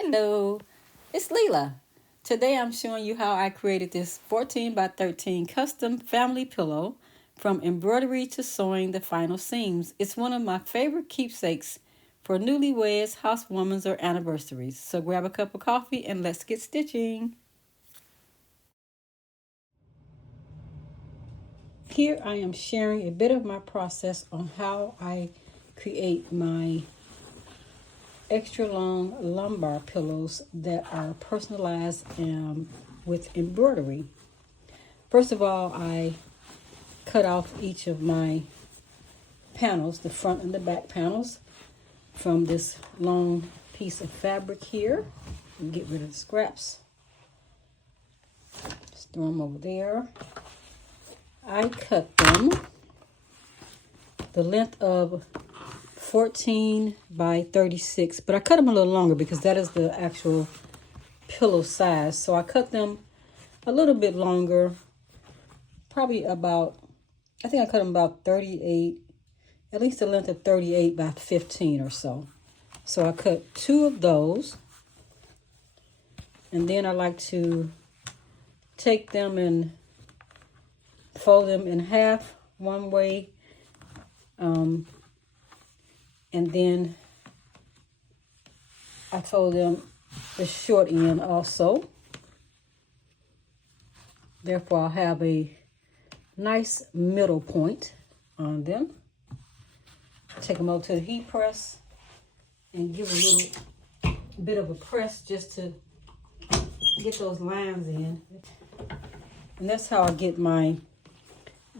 Hello, it's Lela. Today I'm showing you how I created this 14 by 13 custom family pillow from embroidery to sewing the final seams. It's one of my favorite keepsakes for newlyweds, housewarmings, or anniversaries. So grab a cup of coffee and let's get stitching. Here I am sharing a bit of my process on how I create my extra long lumbar pillows that are personalized with embroidery. First of all, I cut off each of my panels, the front and the back panels, from this long piece of fabric here. And get rid of the scraps. Just throw them over there. I cut them the length of 14 by 36, but I cut them a little longer because that is the actual pillow size. So I cut them a little bit longer, probably about, I think I cut them about 38, at least the length of 38 by 15 or so. So I cut 2 of those, and then I like to take them and fold them in half one way, and then I fold them the short end also. Therefore, I'll have a nice middle point on them. Take them over to the heat press and give a little bit of a press just to get those lines in. And that's how I get my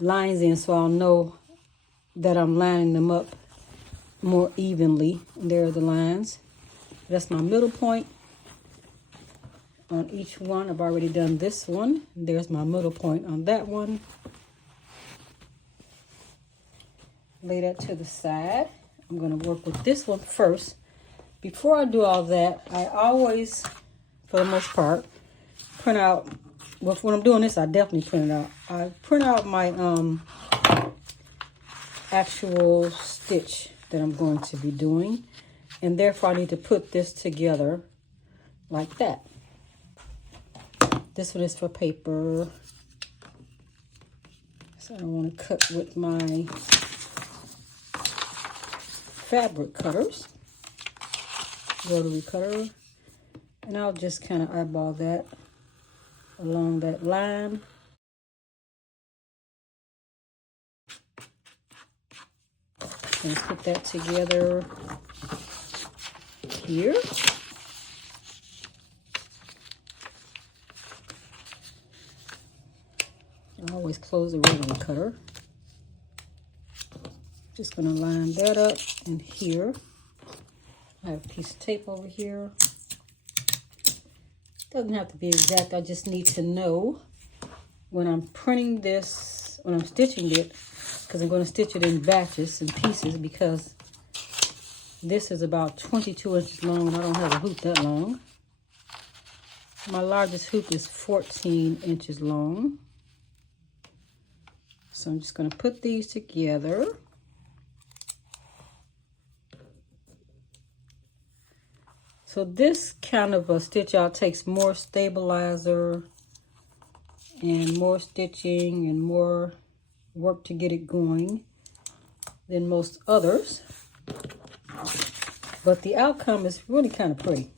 lines in, so I'll know that I'm lining them up more evenly. And there are the lines. That's my middle point on each one. I've already done this one. There's my middle point on that one. Lay that to the side. I'm going to work with this one first. Before I do all that, I always, for the most part, print out. Well, when I'm doing this, I definitely print it out. I print out my actual stitch that I'm going to be doing, and therefore I need to put this together like that. This one is for paper, so I want to cut with my fabric cutters, rotary cutter, and I'll just kind of eyeball that along that line. And put that together here. I always close the rotary cutter. Just going to line that up in here. I have a piece of tape over here. Doesn't have to be exact. I just need to know when I'm printing this, when I'm stitching it, because I'm going to stitch it in batches and pieces, because this is about 22 inches long and I don't have a hoop that long. My largest hoop is 14 inches long. So I'm just going to put these together. So this kind of a stitch out takes more stabilizer and more stitching and more work to get it going than most others. But the outcome is really kind of pretty.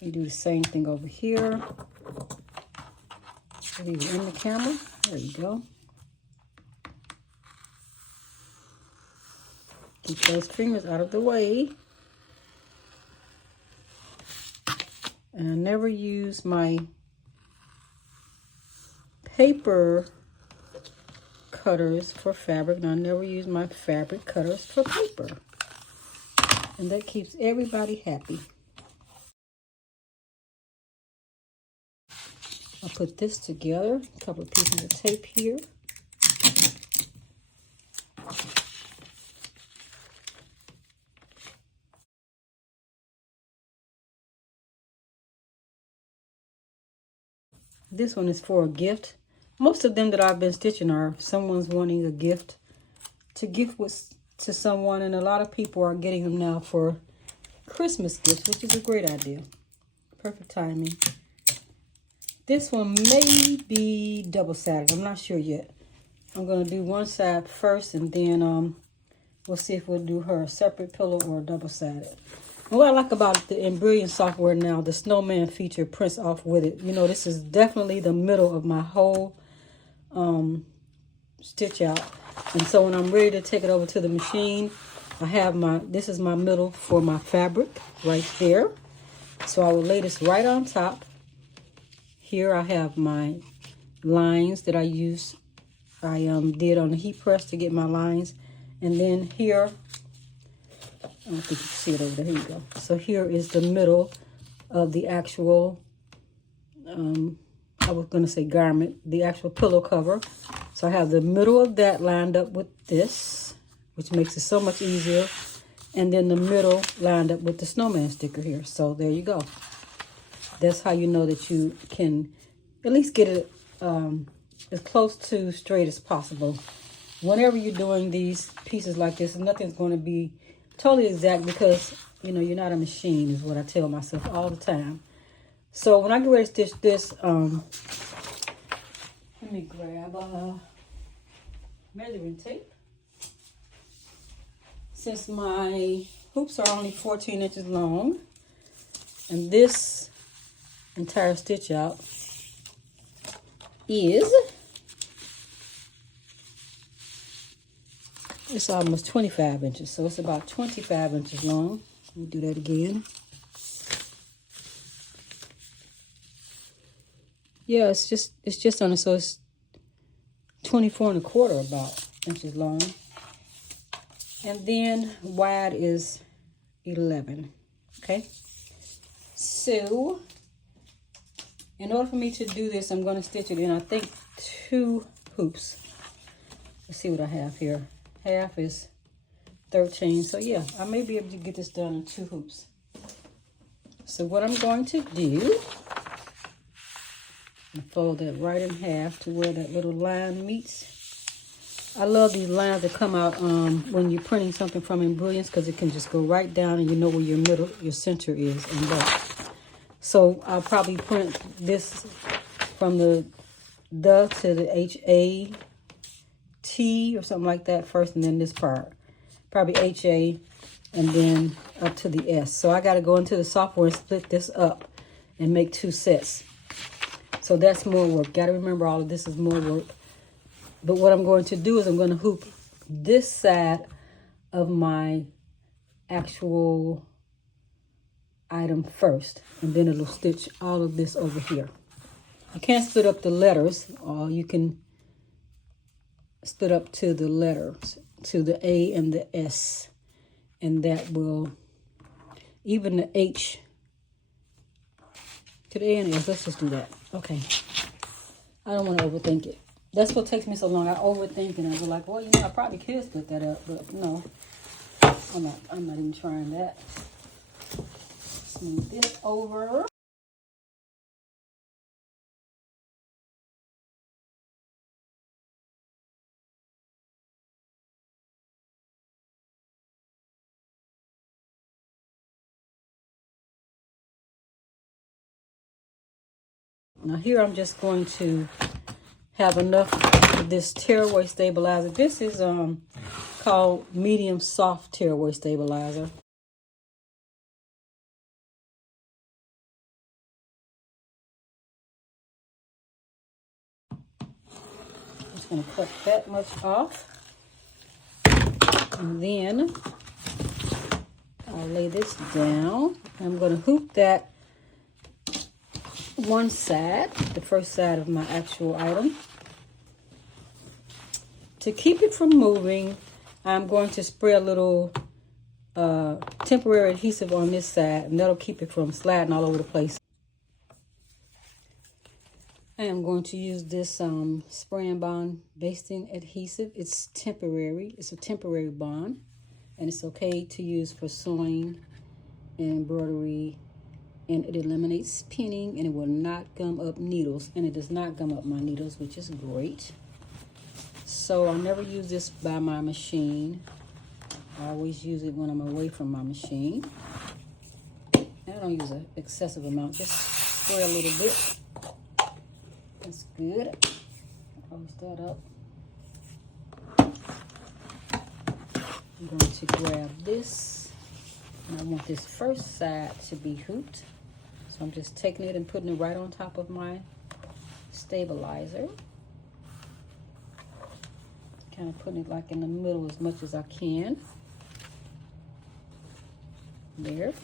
You do the same thing over here. These are in the camera. There you go. Keep those fingers out of the way. And I never use my paper cutters for fabric, and I never use my fabric cutters for paper. And that keeps everybody happy. I'll put this together, a couple of pieces of tape here. This one is for a gift. Most of them that I've been stitching are someone's wanting a gift to gift to someone, and a lot of people are getting them now for Christmas gifts, which is a great idea. Perfect timing. This one may be double-sided. I'm not sure yet. I'm going to do one side first, and then we'll see if we'll do her a separate pillow or double-sided. And what I like about the Embroidery software now, the snowman feature prints off with it. You know, this is definitely the middle of my whole stitch out. And so when I'm ready to take it over to the machine, I have this is my middle for my fabric right there. So I will lay this right on top. Here I have my lines that I used. I did on the heat press to get my lines. And then here, I don't think you can see it over there. Here you go. So here is the middle of the actual, I was going to say garment, the actual pillow cover. So I have the middle of that lined up with this, which makes it so much easier. And then the middle lined up with the snowman sticker here. So there you go. That's how you know that you can at least get it as close to straight as possible. Whenever you're doing these pieces like this, nothing's going to be totally exact because, you know, you're not a machine is what I tell myself all the time. So when I get ready to stitch this, let me grab measuring tape. Since my hoops are only 14 inches long, and this entire stitch out is, it's almost 25 inches, so it's about 25 inches long. Let me do that again. Yeah, it's just on it, so it's 24 and a quarter about inches long. And then wide is 11, okay? So, in order for me to do this, I'm going to stitch it in, I think, 2 hoops. Let's see what I have here. Half is 13, so yeah, I may be able to get this done in 2 hoops. So what I'm going to do, fold that right in half to where that little line meets. I love these lines that come out when you're printing something from Embroidery because it can just go right down and you know where your center is and that. So I'll probably print this from the to the H-A-T or something like that first, and then this part. Probably H-A and then up to the S. So I got to go into the software and split this up and make 2 sets. So that's more work. Got to remember all of this is more work. But what I'm going to do is I'm going to hoop this side of my actual item first. And then it'll stitch all of this over here. You can't split up the letters, or you can split up to the letters, to the A and the S. And that will, even the H, to the A and the S. Let's just do that. Okay. I don't want to overthink it. That's what takes me so long. I overthink and I go like, well, you know, I probably could split that up, but no, I'm not even trying that. Let's move this over. Now here I'm just going to have enough of this tearaway stabilizer. This is called medium soft tearaway stabilizer. I'm just going to cut that much off. And then I'll lay this down. I'm going to hoop that one side, the first side of my actual item. To keep it from moving, I'm going to spray a little temporary adhesive on this side, and that'll keep it from sliding all over the place. I am going to use this spray and bond basting adhesive. It's temporary. It's a temporary bond, and it's okay to use for sewing and embroidery, and it eliminates pinning, and it will not gum up needles, and it does not gum up my needles, which is great. So I never use this by my machine. I always use it when I'm away from my machine. I don't use an excessive amount, just spray a little bit. That's good. Close that up. I'm going to grab this, and I want this first side to be hooped. So I'm just taking it and putting it right on top of my stabilizer. Kind of putting it like in the middle as much as I can. There.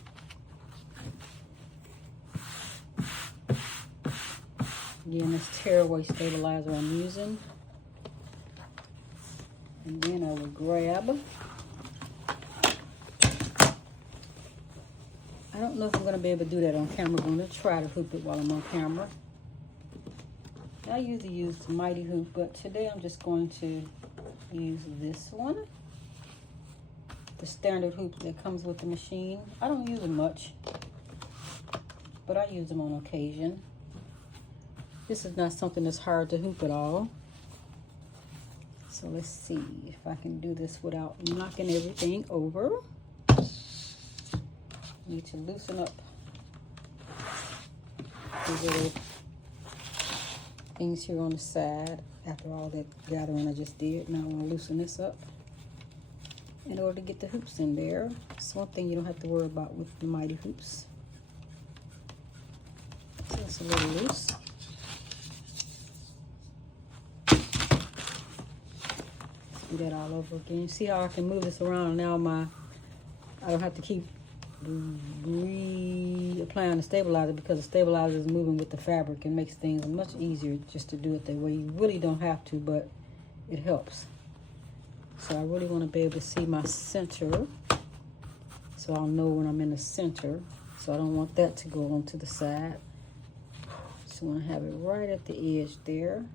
Again, this tearaway stabilizer I'm using. And then I will grab, I don't know if I'm going to be able to do that on camera. I'm going to try to hoop it while I'm on camera. I usually use the Mighty Hoop, but today I'm just going to use this one. The standard hoop that comes with the machine. I don't use them much, but I use them on occasion. This is not something that's hard to hoop at all. So let's see if I can do this without knocking everything over. Need to loosen up the little things here on the side after all that gathering I just did. Now I want to loosen this up in order to get the hoops in there. It's one thing you don't have to worry about with the Mighty Hoops. So it's a little loose. Do that all over again. See how I can move this around now? I don't have to keep reapplying the stabilizer because the stabilizer is moving with the fabric. It makes things much easier just to do it that way. You really don't have to, but it helps. So I really want to be able to see my center, so I'll know when I'm in the center. So I don't want that to go onto the side. Just want to have it right at the edge there.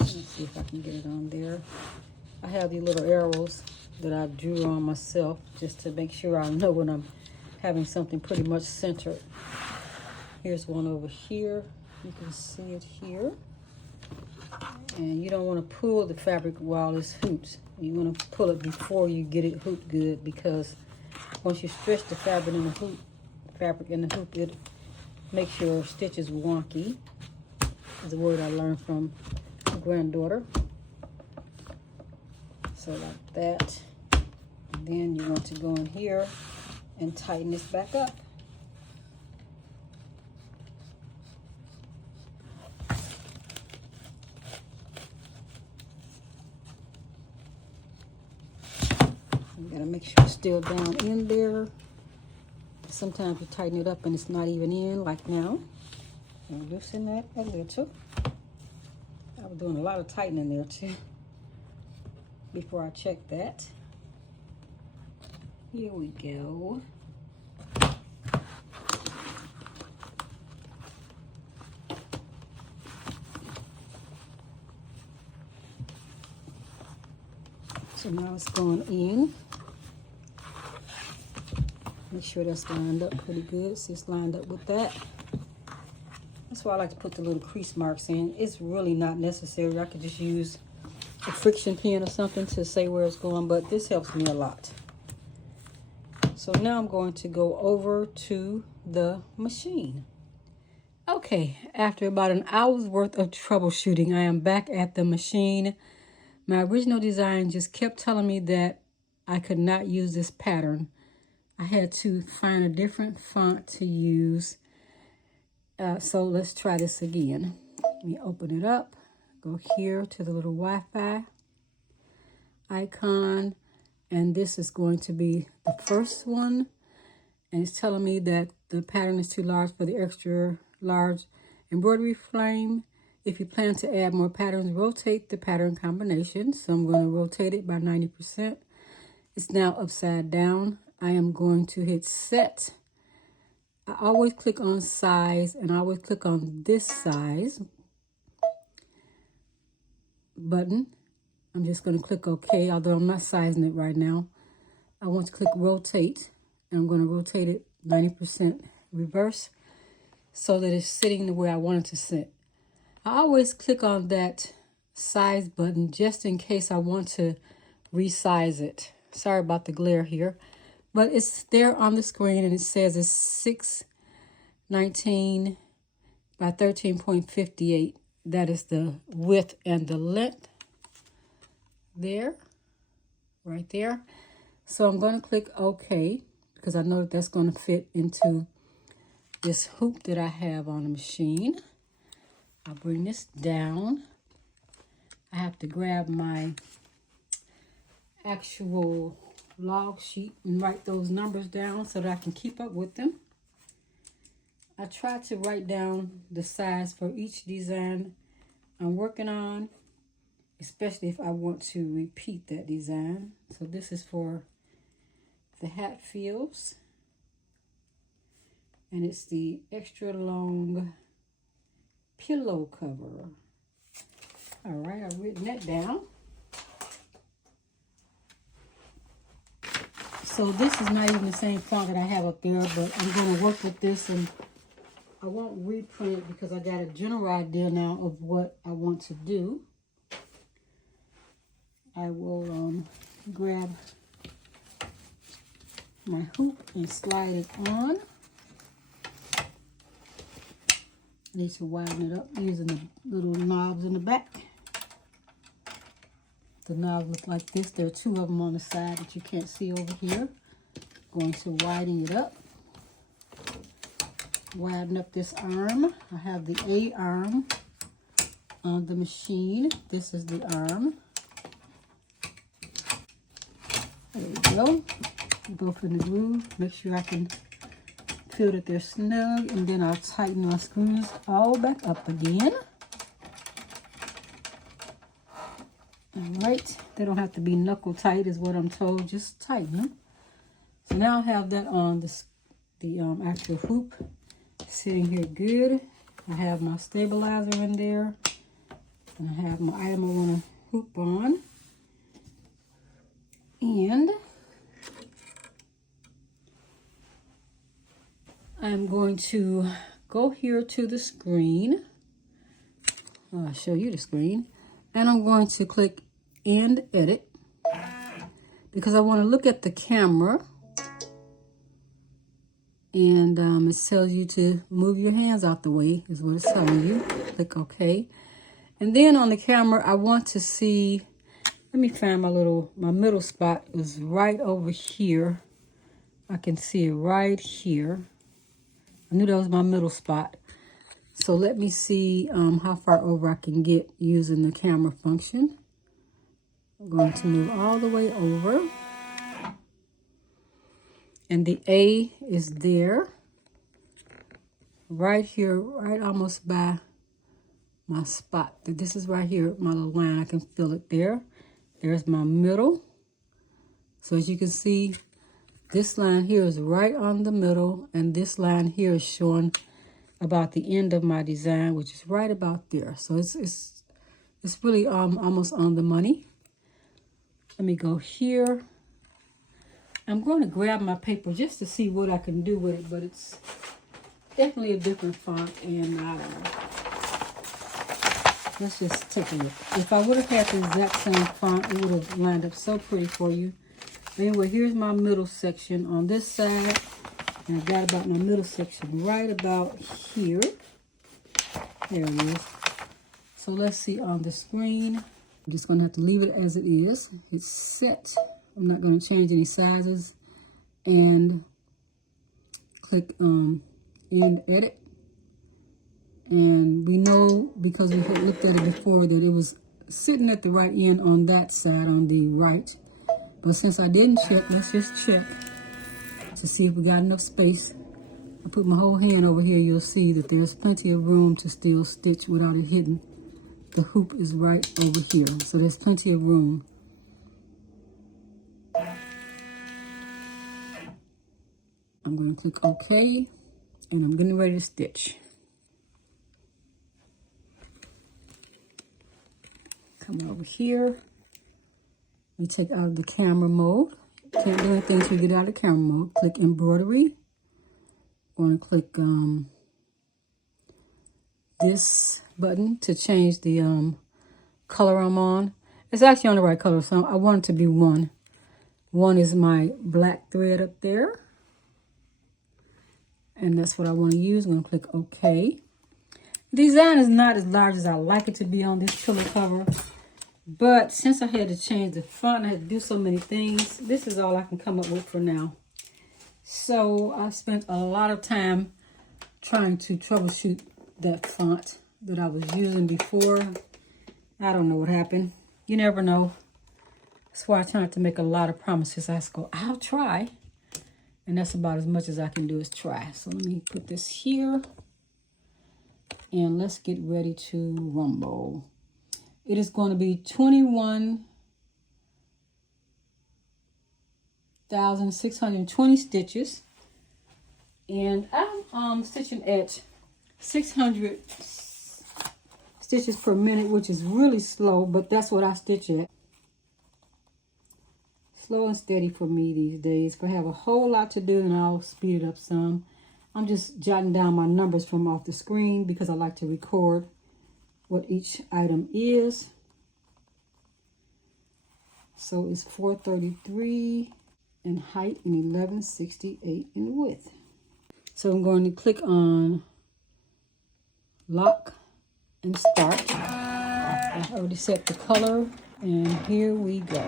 Let's see if I can get it on there. I have these little arrows that I drew on myself just to make sure I know when I'm having something pretty much centered. Here's one over here. You can see it here. And you don't want to pull the fabric while it's hooped. You want to pull it before you get it hooped good, because once you stretch the fabric in the hoop, it makes your stitches wonky. Is a word I learned from my granddaughter. So like that. And then you want to go in here and tighten this back up. You gotta make sure it's still down in there. Sometimes you tighten it up and it's not even in, like now. And loosen that a little. I was doing a lot of tightening there too before I check that. Here we go. So now it's going in. Make sure that's lined up pretty good. See, it's lined up with that. That's why I like to put the little crease marks in. It's really not necessary. I could just use a friction pin or something to say where it's going, but this helps me a lot. So now I'm going to go over to the machine. Okay, after about an hour's worth of troubleshooting, I am back at the machine. My original design just kept telling me that I could not use this pattern. I had to find a different font to use. So let's try this again. Let me open it up. Go here to the little Wi-Fi icon. And this is going to be the first one. And it's telling me that the pattern is too large for the extra large embroidery frame. If you plan to add more patterns, rotate the pattern combination. So I'm going to rotate it by 90%. It's now upside down. I am going to hit set. I always click on size, and I always click on this size button. I'm just going to click OK, although I'm not sizing it right now. I want to click rotate, and I'm going to rotate it 90% reverse so that it's sitting the way I want it to sit. I always click on that size button just in case I want to resize it. Sorry about the glare here. But it's there on the screen, and it says it's 619 by 13.58. That is the width and the length there, right there. So I'm going to click OK, because I know that that's going to fit into this hoop that I have on the machine. I'll bring this down. I have to grab my actual log sheet and write those numbers down so that I can keep up with them. I try to write down the size for each design I'm working on, especially if I want to repeat that design. So this is for the Hatfields, and it's the extra long pillow cover. All right, I've written that down. So this is not even the same font that I have up there, but I'm going to work with this, and I won't reprint it because I got a general idea now of what I want to do. I will grab my hoop and slide it on. I need to widen it up using the little knobs in the back. The knobs look like this. There are two of them on the side that you can't see over here. Going to widen it up. Widen up this arm. I have the A arm on the machine. This is the arm. There we go. Both in the groove. Make sure I can feel that they're snug, and then I'll tighten my screws all back up again. Alright, they don't have to be knuckle tight is what I'm told, just tighten them. So now I have that on the actual hoop sitting here good. I have my stabilizer in there, and I have my item I want to hoop on. And I'm going to go here to the screen. I'll show you the screen. And I'm going to click End Edit because I want to look at the camera. And it tells you to move your hands out the way is what it's telling you. Click OK. And then on the camera, I want to see, let me find my middle spot is right over here. I can see it right here. I knew that was my middle spot. So let me see how far over I can get using the camera function. I'm going to move all the way over. And the A is there. Right here, right almost by my spot. This is right here, my little line. I can feel it there. There's my middle. So as you can see, this line here is right on the middle, and this line here is showing about the end of my design, which is right about there. So it's really almost on the money. Let me go here. I'm going to grab my paper just to see what I can do with it, but it's definitely a different font, and let's just take a look. If I would have had the exact same font, it would have lined up so pretty for you. Anyway, here's my middle section on this side. And I got about my middle section right about here. There it is. So let's see on the screen. I'm just going to have to leave it as it is. It's set. I'm not going to change any sizes. And click End Edit. And we know, because we had looked at it before, that it was sitting at the right end on that side, on the right. But since I didn't check, let's just check to see if we got enough space. I put my whole hand over here. You'll see that there's plenty of room to still stitch without it hitting. The hoop is right over here, so there's plenty of room. I'm going to click OK, and I'm getting ready to stitch. Come over here. We take out of the camera mode. Can't do anything until you get out of camera mode. Click Embroidery. I'm going to click this button to change the color I'm on. It's actually on the right color, so I want it to be 1. One is my black thread up there. And that's what I want to use. I'm going to click OK. The design is not as large as I like it to be on this pillow cover. But since I had to change the font, I had to do so many things. This is all I can come up with for now. So I spent a lot of time trying to troubleshoot that font that I was using before. I don't know what happened. You never know. That's why I try not to make a lot of promises. I just go, I'll try. And that's about as much as I can do is try. So let me put this here. And let's get ready to rumble. It is going to be 21,620 stitches. And I'm stitching at 600 stitches per minute, which is really slow, but that's what I stitch at. Slow and steady for me these days. If I have a whole lot to do, then I'll speed it up some. I'm just jotting down my numbers from off the screen because I like to record what each item is. So it's 433 in height and 1168 in width. So I'm going to click on lock and start. I already set the color, and here we go.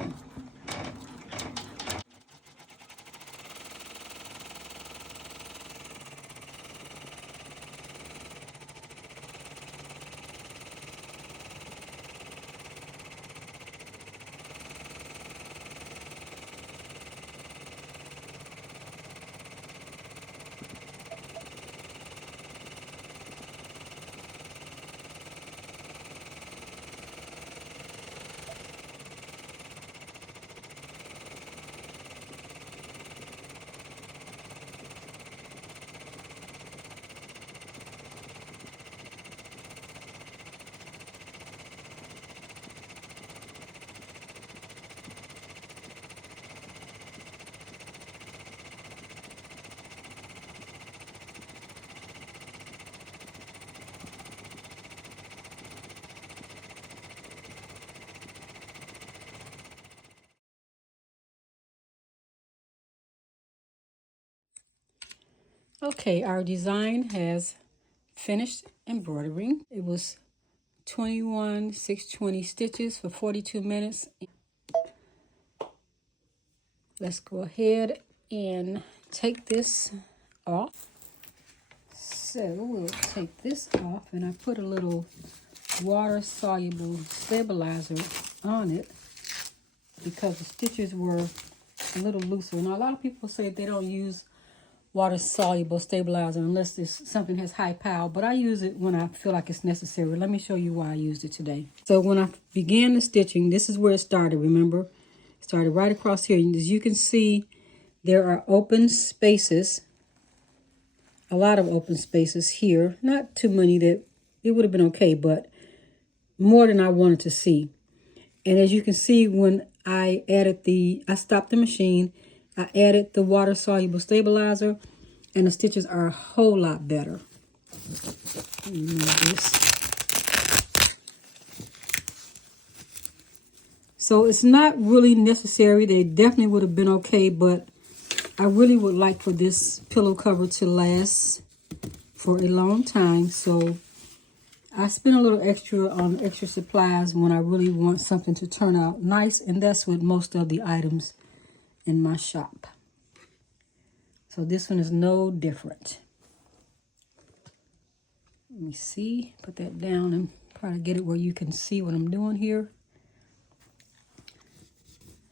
Okay, our design has finished embroidering. It was 21,620 stitches for 42 minutes. Let's go ahead and take this off. So we'll take this off, and I put a little water-soluble stabilizer on it because the stitches were a little looser. Now, a lot of people say they don't use water-soluble stabilizer unless something has high power, but I use it when I feel like it's necessary. Let me show you why I used it today. So when I began the stitching, this is where it started, remember? It started right across here. And as you can see, there are open spaces, a lot of open spaces here. Not too many that it would have been okay, but more than I wanted to see. And as you can see, when I stopped the machine, I added the water-soluble stabilizer, and the stitches are a whole lot better. So it's not really necessary. They definitely would have been okay, but I really would like for this pillow cover to last for a long time. So I spend a little extra on extra supplies when I really want something to turn out nice, and that's with most of the items in my shop. So this one is no different. Let me see, put that down and try to get it where you can see what I'm doing here.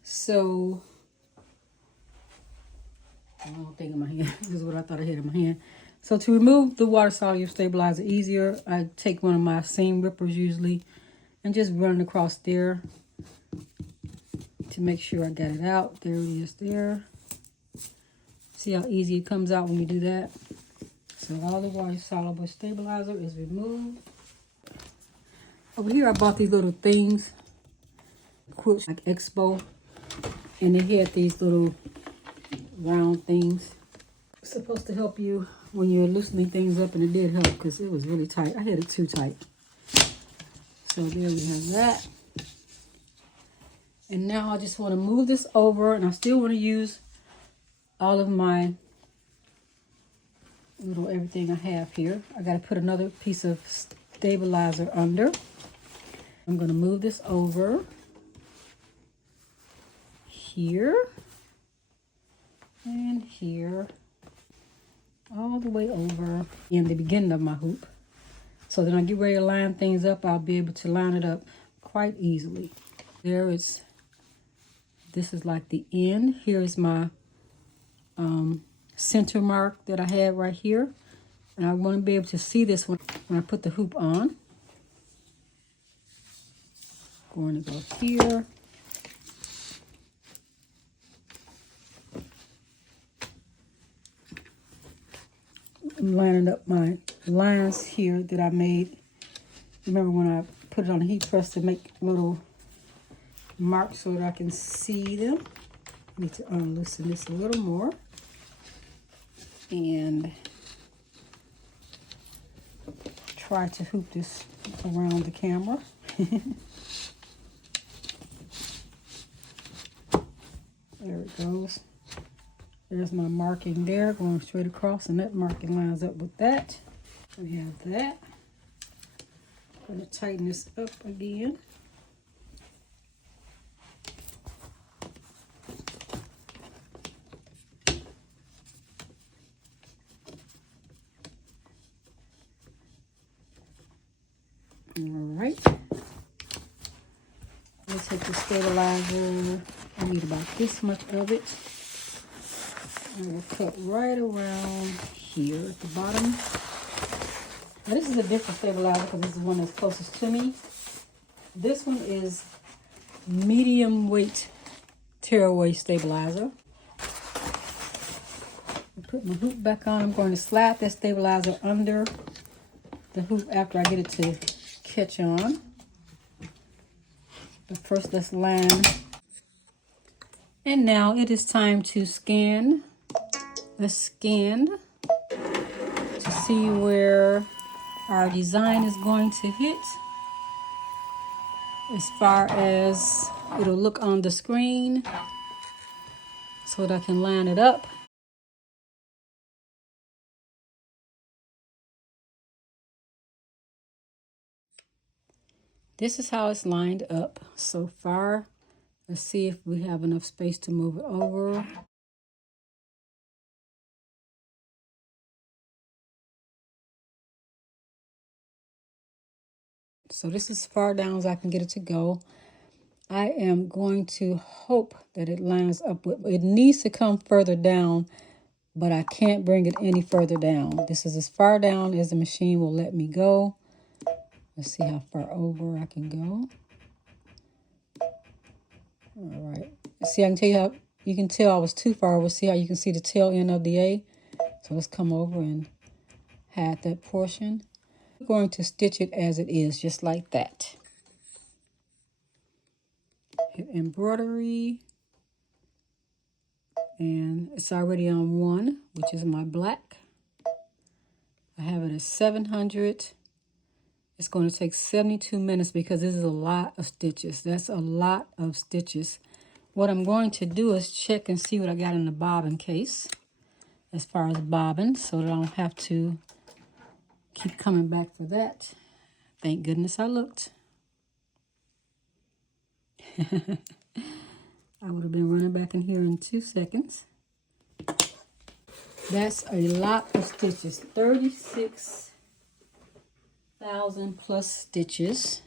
So, I don't think in my hand. This is what I thought I had in my hand. So to remove the water-soluble stabilizer easier, I take one of my seam rippers usually and just run it across there to make sure I got it out. There it is there. See how easy it comes out when you do that? So all the water-soluble stabilizer is removed. Over here I bought these little things, quilts like Expo, and they had these little round things. It's supposed to help you when you're loosening things up, and it did help because it was really tight. I had it too tight. So there we have that. And now I just want to move this over, and I still want to use all of my little everything I have here. I got to put another piece of stabilizer under. I'm going to move this over here and here, all the way over in the beginning of my hoop. So then I get ready to line things up, I'll be able to line it up quite easily. There is, this is like the end. Here is my center mark that I have right here. And I want to be able to see this when I put the hoop on. Going to go here. I'm lining up my lines here that I made. Remember when I put it on the heat press to make little marks so that I can see them. I need to unloosen this a little more. And try to hoop this around the camera. There it goes. There's my marking there going straight across, and that marking lines up with that. We have that. I'm going to tighten this up again. Alright. Let's take the stabilizer. I need about this much of it. I will cut right around here at the bottom. Now this is a different stabilizer because this is one that's closest to me. This one is medium weight tearaway stabilizer. I put my hoop back on. I'm going to slide that stabilizer under the hoop after I get it to catch on. But first let's line. And now it is time to scan. Let's scan to see where our design is going to hit. As far as it'll look on the screen so that I can line it up. This is how it's lined up so far. Let's see if we have enough space to move it over. So this is as far down as I can get it to go. I am going to hope that it lines up with, it needs to come further down, but I can't bring it any further down. This is as far down as the machine will let me go. Let's see how far over I can go. All right. See, I can tell you how, you can tell I was too far over. See how you can see the tail end of the A? So let's come over and hide that portion. I'm going to stitch it as it is, just like that. Hit embroidery. And it's already on 1, which is my black. I have it at 700. It's going to take 72 minutes because this is a lot of stitches. That's a lot of stitches. What I'm going to do is check and see what I got in the bobbin case as far as bobbin, so that I don't have to keep coming back for that. Thank goodness I looked. I would have been running back in here in 2 seconds. That's a lot of stitches. 36,000 plus stitches.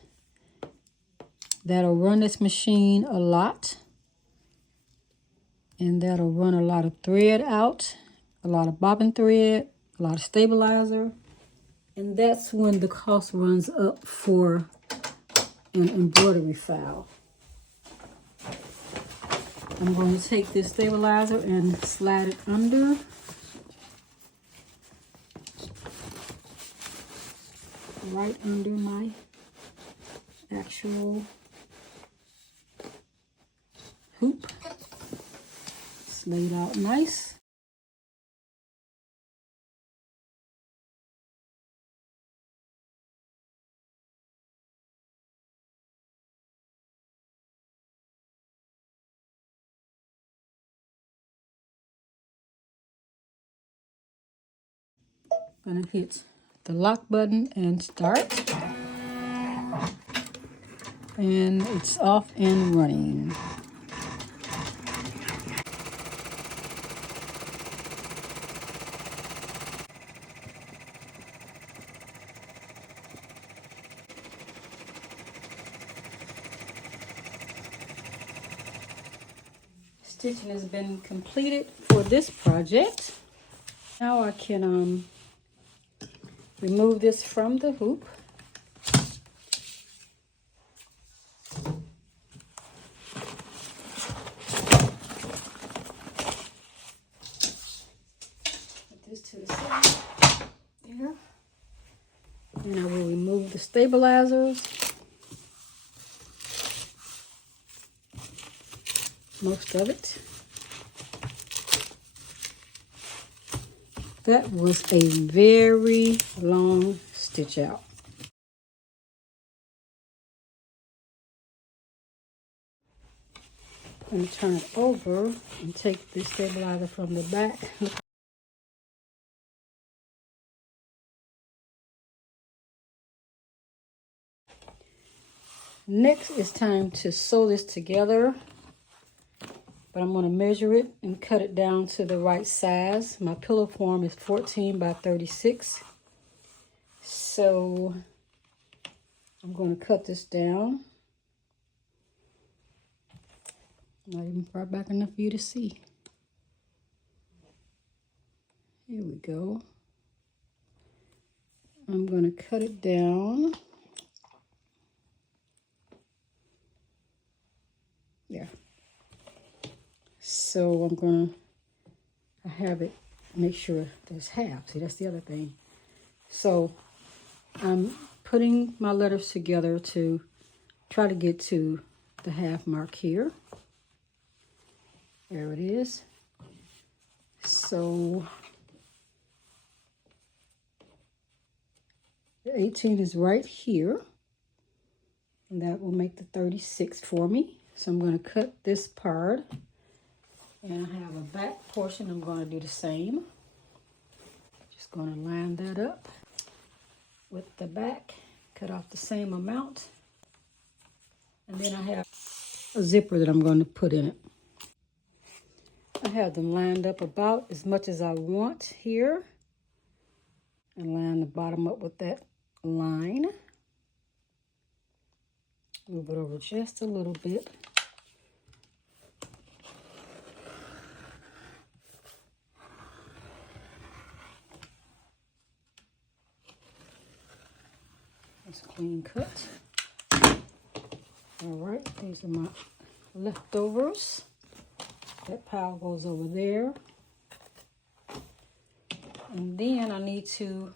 That'll run this machine a lot. And that'll run a lot of thread out. A lot of bobbin thread. A lot of stabilizer. And that's when the cost runs up for an embroidery file. I'm going to take this stabilizer and slide it under. Right under my actual hoop. It's laid out nice. Gonna hit the lock button and start. And it's off and running. Stitching has been completed for this project. Now I can remove this from the hoop. Put this to the side there. And I will remove the stabilizers. Most of it. That was a very long stitch out. I'm going to turn it over and take the stabilizer from the back. Next, it's time to sew this together. But I'm going to measure it and cut it down to the right size. My pillow form is 14 by 36. So I'm going to cut this down. Not even far back enough for you to see. Here we go. I'm going to cut it down. Yeah. So I'm going to have it, make sure there's half. See, that's the other thing. So I'm putting my letters together to try to get to the half mark here. There it is. So the 18 is right here. And that will make the 36 for me. So I'm going to cut this part. And I have a back portion. I'm going to do the same. Just going to line that up with the back. Cut off the same amount. And then I have a zipper that I'm going to put in it. I have them lined up about as much as I want here. And line the bottom up with that line. Move it over just a little bit. It's clean cut. All right, these are my leftovers. That pile goes over there. And then I need to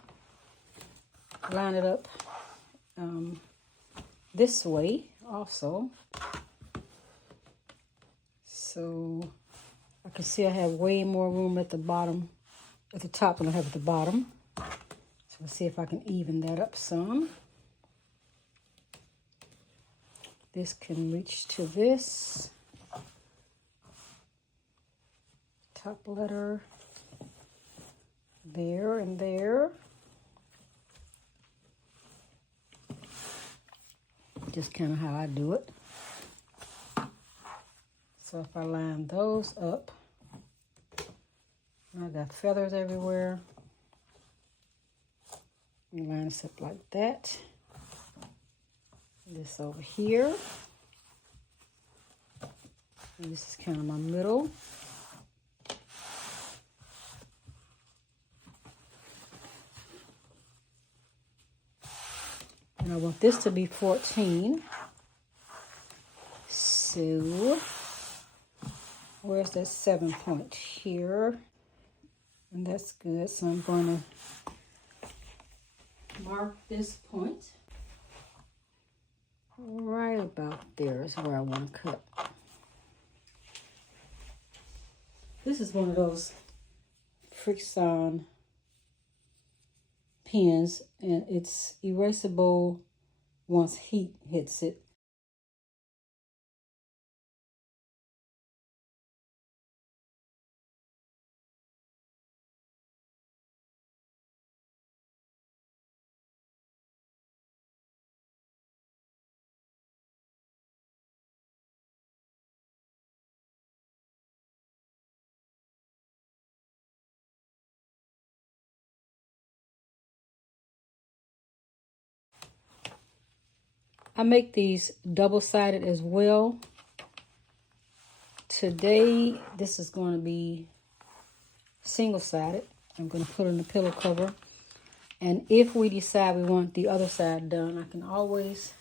line it up this way also. So I can see I have way more room at the bottom, at the top than I have at the bottom. So let's see if I can even that up some. This can reach to this. Top letter. There and there. Just kind of how I do it. So if I line those up, I got feathers everywhere. You line this up like that. This over here. And this is kind of my middle. And I want this to be 14. So, where's that 7 point? Here. And that's good. So I'm going to mark this point. Right about there is where I want to cut. This is one of those Frixion pens, and it's erasable once heat hits it. I make these double-sided as well. Today, this is going to be single-sided. I'm going to put in the pillow cover. And if we decide we want the other side done, I can always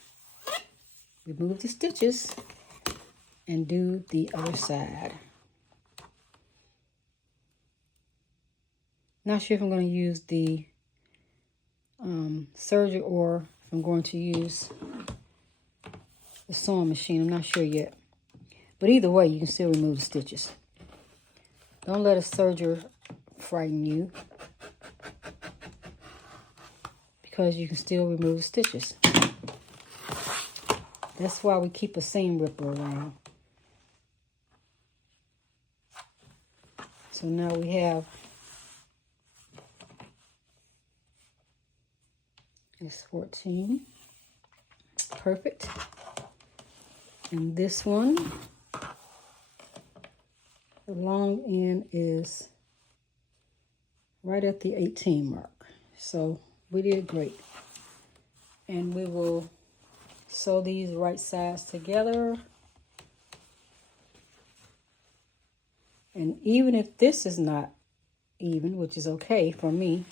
remove the stitches and do the other side. Not sure if I'm going to use the serger or if I'm going to use the sewing machine. I'm not sure yet. But either way, you can still remove the stitches. Don't let a serger frighten you, because you can still remove the stitches. That's why we keep a seam ripper around. So now we have this 14. Perfect. And this one, the long end is right at the 18 mark. So we did great. And we will sew these right sides together. And even if this is not even, which is okay for me,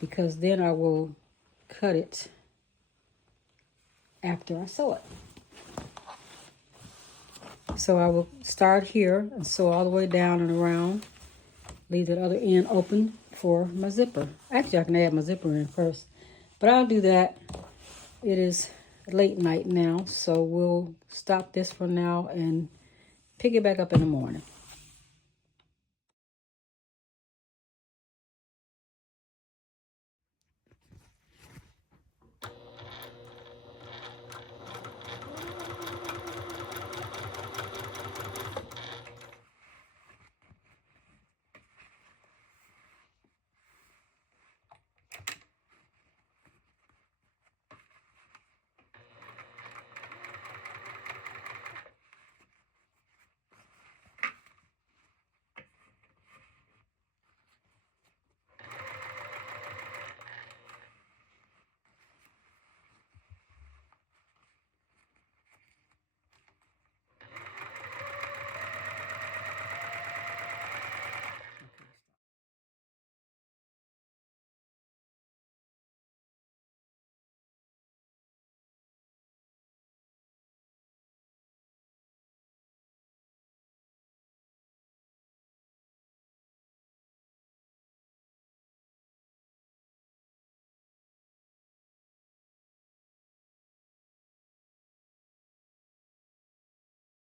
because then I will cut it after I sew it. So I will start here and sew all the way down and around. Leave that other end open for my zipper. Actually, I can add my zipper in first, but I'll do that. It is late night now, so we'll stop this for now and pick it back up in the morning.